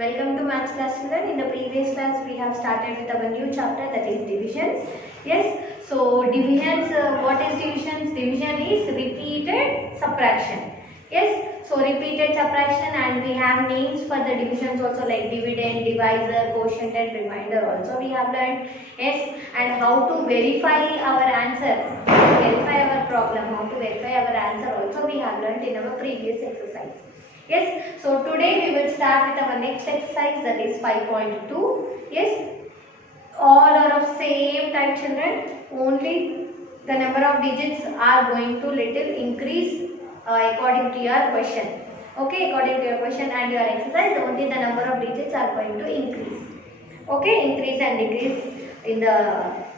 Welcome to Maths class children. In the previous class we have started with our new chapter, that is divisions. Yes, so divisions, what is divisions? Division is repeated subtraction. Yes, so repeated subtraction, and we have names for the divisions also, like dividend, divisor, quotient and remainder also we have learned. Yes, and how to verify our answer, verify our problem, how to verify our answer also we have learned in our previous exercise. Yes, so today we will start with our next exercise, that is 5.2. Yes, all are of same type children, only the number of digits are going to little increase according to your question. Okay, according to your question and your exercise, only the number of digits are going to increase. Okay, increase and decrease in the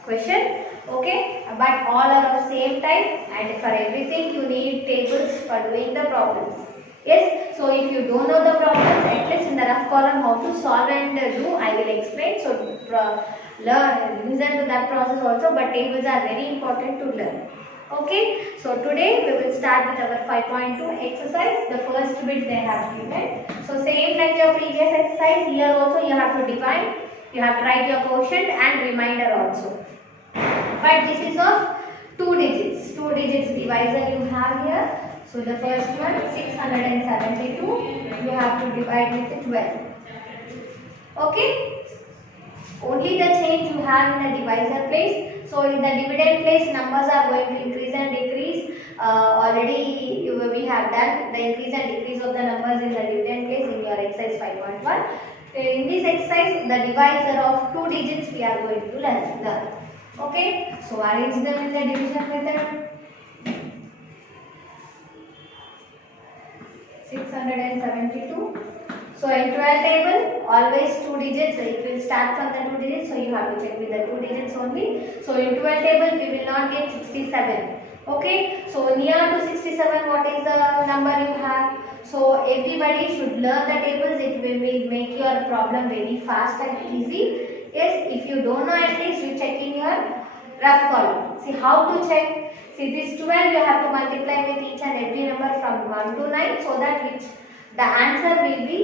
question. Okay, but all are of same type, and for everything you need tables for doing the problems. Yes, so if you don't know the problems, at least in the rough column how to solve and do, I will explain. So listen to that process also, but tables are very important to learn. Okay, so today we will start with our 5.2 exercise. The first bit they have given. So same like your previous exercise, here also you have to divide, you have to write your quotient and remainder also. But this is of 2 digits. 2 digits divisor you have here. So the first one, 672, you have to divide with 12. Okay? Only the change you have in the divisor place. So in the dividend place, numbers are going to increase and decrease. Already we have done the increase and decrease of the numbers in the dividend place in your exercise 5.1. In this exercise, the divisor of 2 digits we are going to learn. Okay? So arrange them in the division method. 672. So in 12 table, always 2 digits. It will start from the 2 digits. So you have to check with the 2 digits only. So in 12 table, we will not get 67. Okay. So near to 67, what is the number you have? So everybody should learn the tables. It will make your problem very fast and easy. Yes. If you don't know, at least you check in your rough column. See how to check. See, this 12 you have to multiply with each and every number from 1 to 9, so that the answer will be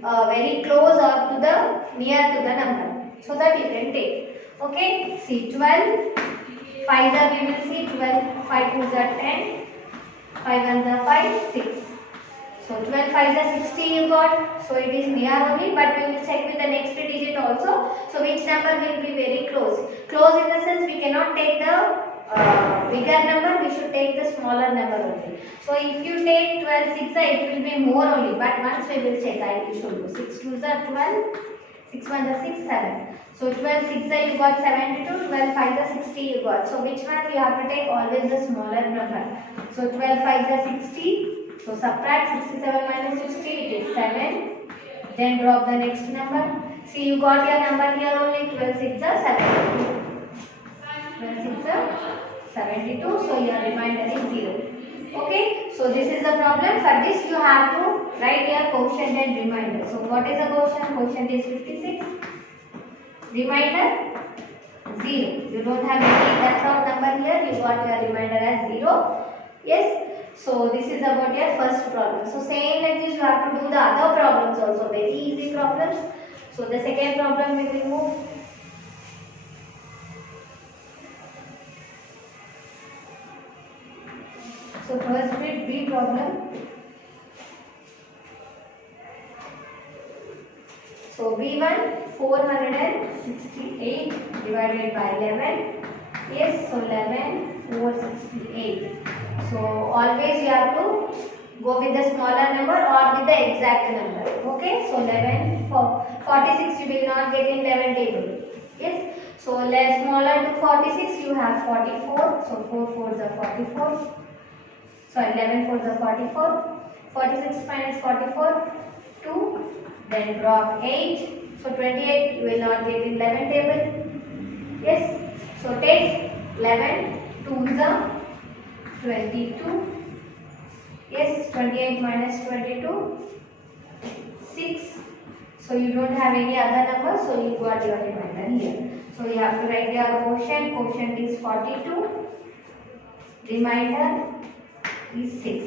very close or to the near to the number, so that you can take. Okay, see 12, 5 the we will see 12, 5 2s are 10, 5 1s are 5, 6. So 12 5s are 60 you got, so it is near only, but we will check with the next digit also. So which number will be very close? Close in the sense we cannot take the bigger number, we should take the smaller number only. So if you take 12 6, it will be more only, but once we will check, I will show you. 6 2s are 12, 6 1s are 6, 7. So 12 6 you got 72, 12 5s are 60 you got. So which one you have to take? Always the smaller number. So 12 5s are 60. So subtract 67 minus 60, it is 7. Then drop the next number. See, you got your number here only. 12 6 are 72. 12 6 are 72. So your remainder is 0. Okay. So this is the problem. For this you have to write your quotient and remainder. So what is the quotient? Quotient is 56. Remainder 0. You don't have any left out number here. You got your remainder as 0. Yes. So this is about your first problem. So same like this you have to do the other problems also, very easy problems. So the second problem we will move. So first bit B problem. So B1 468 divided by 11. Yes, so 11 468. So always you have to go with the smaller number or with the exact number. Okay, so 11 46 you will not get in 11 table. Yes, so less smaller to 46 you have 44. So 4 4s are 44. So 11 4s are 44. 46 minus 44 2. Then drop 8. So 28 you will not get in 11 table. Yes, so take 11 2s are 22. Yes, 28 minus 22, 6. So you don't have any other number, so you got your remainder here. So you have to write your quotient. Quotient is 42. Remainder is 6.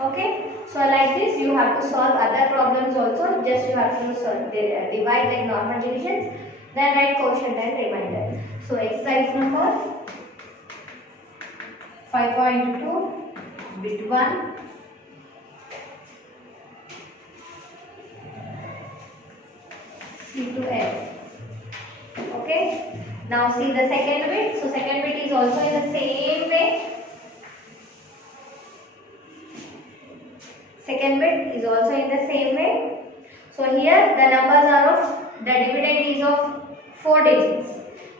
Okay, so like this you have to solve other problems also. Just you have to divide like normal divisions, then write quotient and remainder. So exercise number 5.2 bit 1. C to F. Okay. Now see the second bit. So second bit is also in the same way. Second bit is also in the same way. So here the numbers are of the dividend is of 4 digits.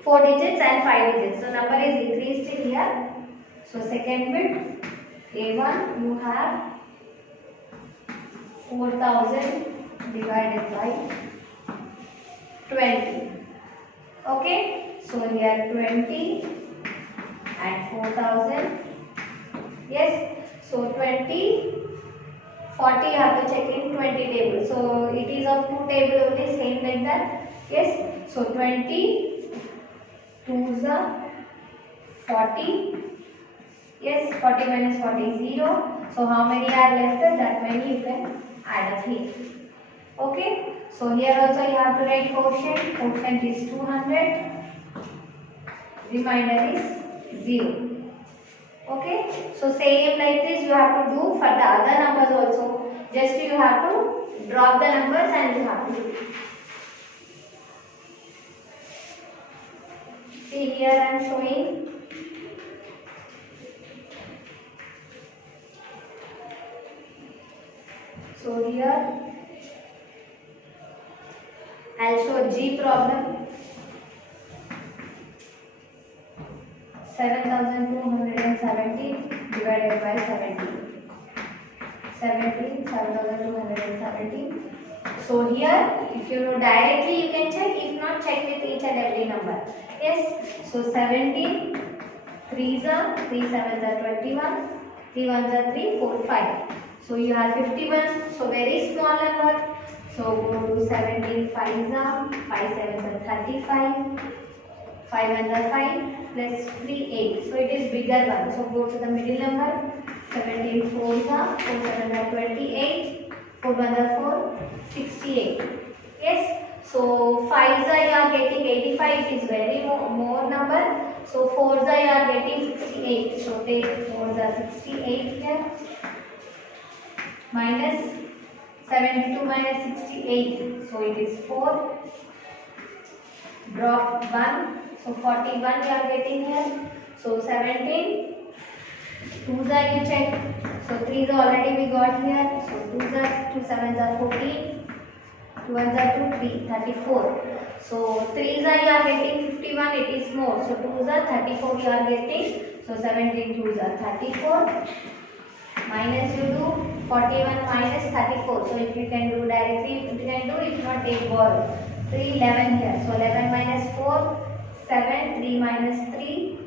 4 digits and 5 digits. So number is increased in here. So second bit A1 you have 4000 divided by 20. Okay. So here 20 and 4000. Yes. So 20. 40 you have to check in 20 table. So it is of 2 table only, same like that. Yes. So 20 2s are 40. Yes. 40 minus 40 is 0. So how many are left? That many you can add up here. Okay. So here also you have to write quotient. Quotient is 200. Remainder is 0. Okay, so same like this you have to do for the other numbers also. Just you have to drop the numbers and you have to do. See here I am showing. So here I will show G problem. 7270 divided by 70. 7270. So here if you know directly you can check, if not check with each and every number. Yes, so 17, 3s are 3 7s are 21, 3 1s are 3 4 5. So you have 51, so very small number. So go to 17 5s are 5 7s are 35, 5 1s are 5 plus 3 8. So it is bigger one. So go to the middle number. 17 4s are 4 7s are 28, 4 1s are 4 68. Yes. So 5s are you are getting 85, is very more number. So 4s are you are getting 68. So take 4s are 68 here. Minus 72 minus 68. So it is 4. Drop 1. So 41 you are getting here. So 17. 2s are you check. So 3s already we got here. So 2s are 2 7s are 14. 2 1s are 2 3 34. So 3s are you are getting 51. It is more. So 2s are 34 you are getting. So 17 2s are 34. Minus you do 41 minus 34. So if you can do directly you can do. If not take borrow. 3 11 here. So 11 minus 4 7. 3 minus 3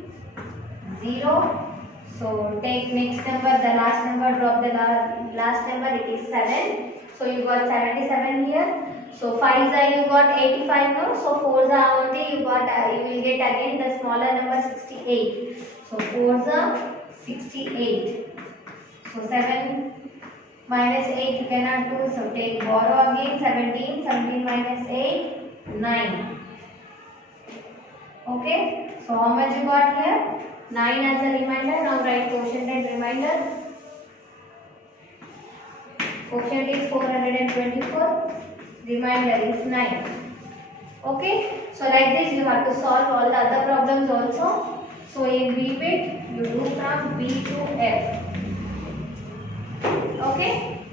0. So take next number, the last number, drop the last number, it is 7. So you got 77 here. So 5s are you got 85 now. So 4s are only you got you will get again the smaller number 68. So 4s are 68. So 7 minus 8 you cannot do. So take borrow again 17. 17 minus 8 9. Okay. So how much you got here? 9 as a remainder. Now write quotient and remainder. Quotient is 424. Remainder is 9. Okay. So like this you have to solve all the other problems also. So in B bit you do from B to F. Okay.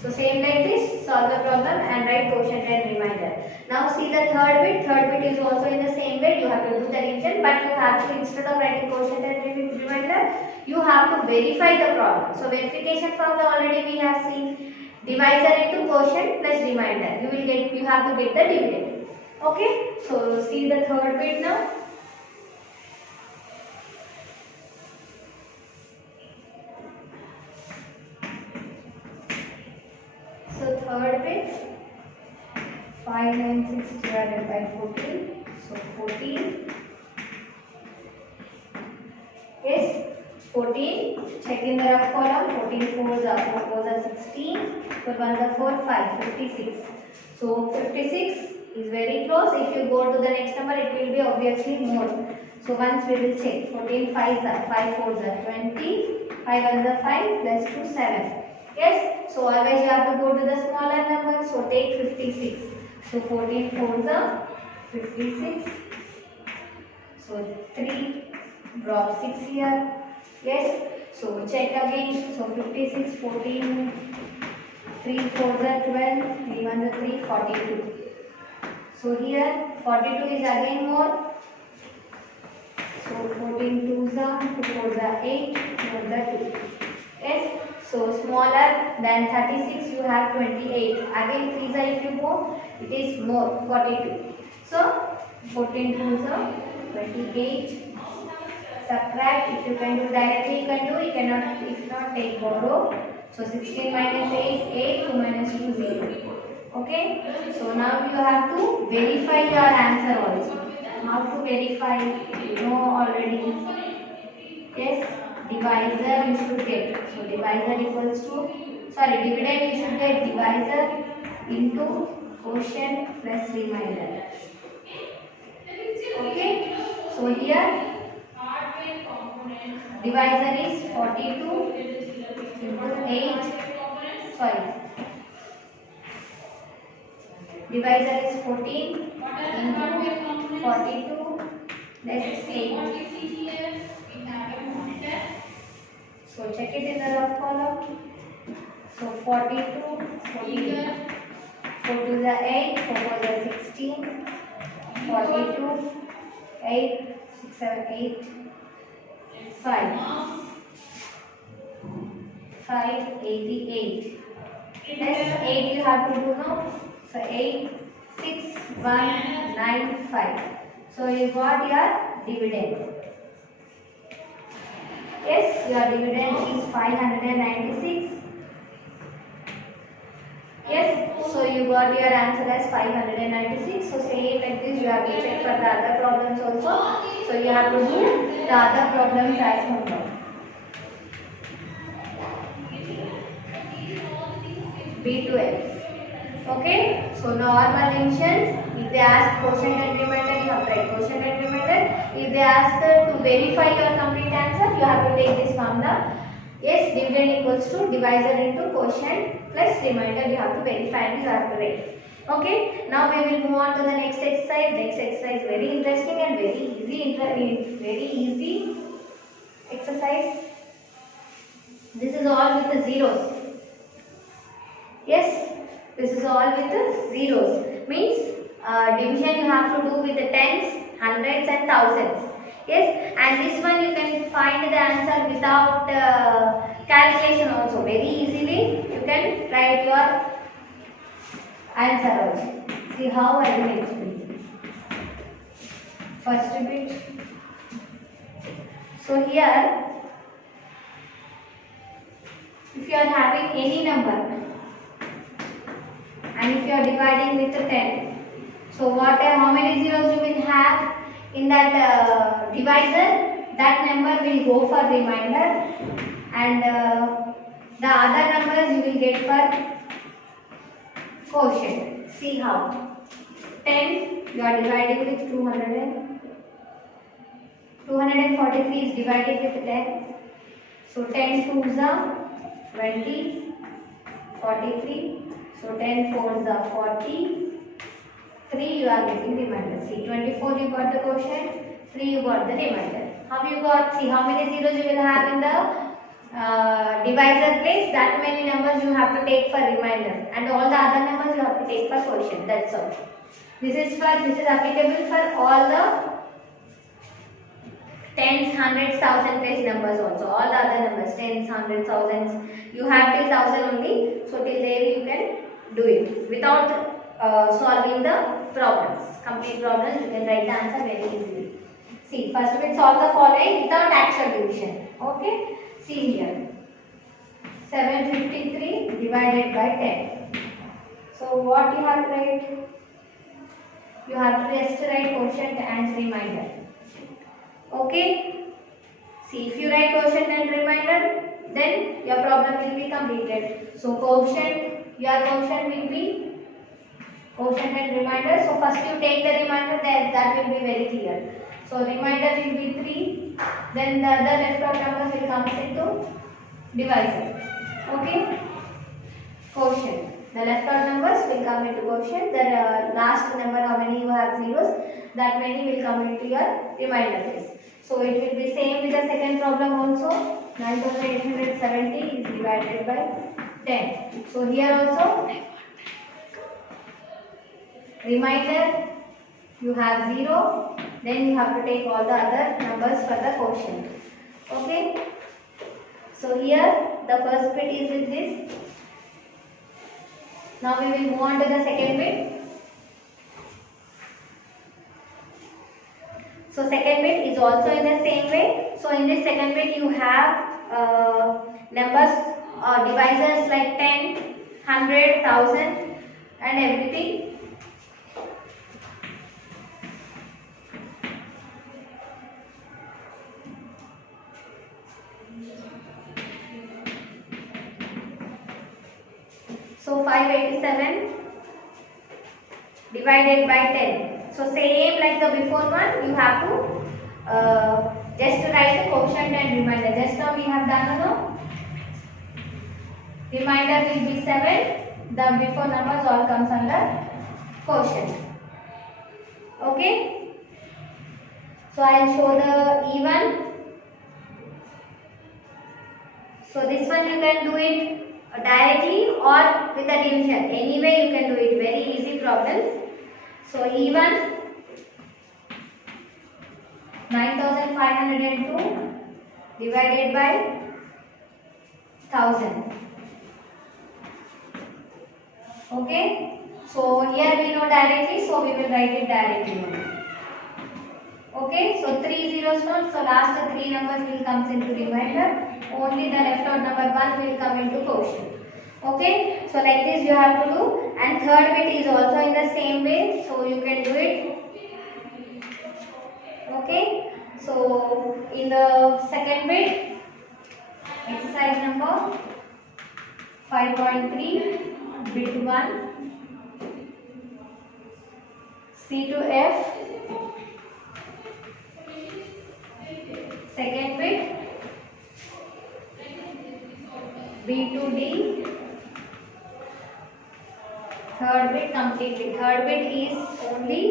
So same like this, solve the problem and write quotient and remainder. Now see the third bit. Third bit is also in the same way. You have to do the revision, but you have to, instead of writing quotient and remainder, you have to verify the problem. So verification formula already we have seen. Divisor into quotient plus remainder. You have to get the dividend. Okay. So see the third bit now. So third bit 596 divided by 14. So 14. Yes. 14. Check in the rough column. 14 4s are 4 4s are 16. 4 1s are 4 5 56. So 56 is very close. If you go to the next number, it will be obviously more. So once we will check. 14 5s are 5 4s are 20. 5 1s are 5 plus 2 7. Yes. So always you have to go to the smaller number. So take 56. So 14 4s are 56. So 3 drop 6 here. Yes. So check again. So 56 14 3 4s are 12. 3 1s are 3 42. So here 42 is again more. So 14 2s are 2 4s are 8. 2 1s are 2. Yes. So smaller than 36 you have 28. Again 3s are if you go, it is more 42. So 14 2s are 28. Subtract. If you can do directly, you can do. You cannot. If not, take borrow. So 16 minus 8, 8. 2 minus 2, 0. Okay. So now you have to verify your answer also. How to verify? You know already. Yes. Divisor you should get. So divisor equals to. Sorry, dividend you should get divisor into quotient plus remainder. Okay. So here divisor is 42 into 8. Sorry. Divisor is 14 into 42 plus 8. So check it in the rough column. So 42, 14. 4 2s are 8, 4 4s are 16. 42, 8, 6 7 8. 5 88. Yes, 8 you have to do now. So 8 6 1 9 5. So you got your dividend. Yes, your dividend is 596. Yes, so you got your answer as 596. So same like this you have to check for the other problems also. So you have to do the other problems as homework. B12. Okay, so normal divisions. If they ask quotient and remainder, you have to write quotient and remainder. If they ask to verify your complete answer, you have to take this formula. Yes, dividend equals to divisor into quotient plus remainder. You have to verify and you have to write. Okay, now we will move on to the next exercise. Next exercise is very interesting and very easy exercise. This is all with the zeros. Yes, this is all with the zeros. Means division you have to do with the tens, hundreds and thousands. Yes, and this one you can find the answer without calculation also. Very easily you can write your answer also. See how I will explain. First bit. So here, if you are having any number and if you are dividing with 10, so how many zeros you will have in that divisor, that number will go for remainder and the other numbers you will get for quotient. See how. 10 you are dividing with 243 is divided with 10. So 10 2s are 20, 43. So 10 4s are 40. 3 you are getting remainder. See 24 you got the quotient, 3 you got the remainder. How you got? See how many zeros you will have in the divisor place. That many numbers you have to take for remainder, and all the other numbers you have to take for quotient. That's all. This is applicable for all the tens, hundreds, thousand place numbers also. All the other numbers, tens, hundreds, thousands, you have till 1000 only. So till there you can do it without solving the problems. Complete problems you can write the answer very easily. See, first we solve the following without actual division. Okay. See here. 753 divided by 10. So what you have to write? You have to just write quotient and remainder. Okay. See, if you write quotient and then your problem will be completed. So quotient, your quotient will be quotient and remainder. So first you take the remainder, that will be very clear. So remainder will be 3, then the other left out numbers will come into divisor. Okay, quotient. The left out numbers will come into quotient. The last number, how many you have zeros, that many will come into your remainder place. So it will be same with the second problem also. 9870 is divided by 10. So here also remainder you have 0, then you have to take all the other numbers for the quotient. Okay. So here the first bit is with this. Now we will move on to the second bit. So second bit is also in the same way. So in this second bit you have numbers or divisors like 10, 100, 1000 and everything. So 587 divided by 10. So same like the before one, you have to just write the quotient and remainder. Just now we have done now. Remainder will be 7. The before numbers all comes under quotient. Okay. So I will show the even. So this one you can do it directly or with a division. Anyway you can do it, very easy problems. So even 9502 divided by 1000. Okay. So here we know directly, so we will write it directly. Okay. So 3 zeros not, so last 3 numbers will comes into remainder. Only the left out number 1 will come into quotient. Okay, so like this you have to do, and third bit is also in the same way, so you can do it. Okay, so in the second bit, exercise number 5.3, bit 1, C to F, second bit, B to D, third bit completely. Third bit is only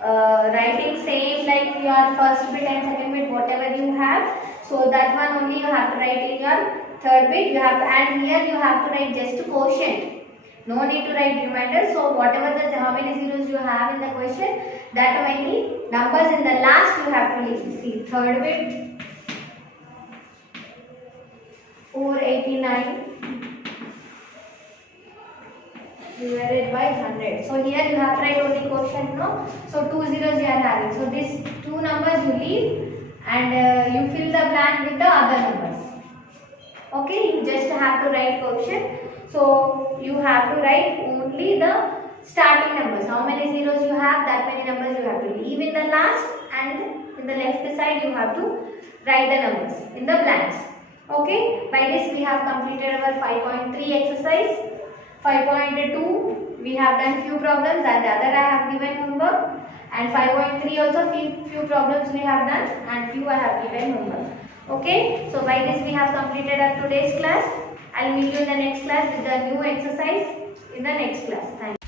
writing same like your first bit and second bit, whatever you have. So that one only you have to write in your third bit. You have to, and here you have to write just quotient. No need to write remainder. So whatever the how many zeros you have in the question, that many numbers in the last you have to leave. See, third bit 489. Divided by 100. So here you have to write only quotient, no? So 2 zeros you are having. So these 2 numbers you leave and you fill the blank with the other numbers. Okay, you just have to write quotient. So you have to write only the starting numbers. How many zeros you have, that many numbers you have to leave in the last, and in the left side you have to write the numbers in the blanks. Okay, by this we have completed our 5.3 exercise. 5.2 we have done few problems, and the other I have given homework, and 5.3 also few problems we have done, and few I have given homework. Okay, so by this we have completed our today's class. I will meet you in the next class with the new exercise in the next class. Thank you.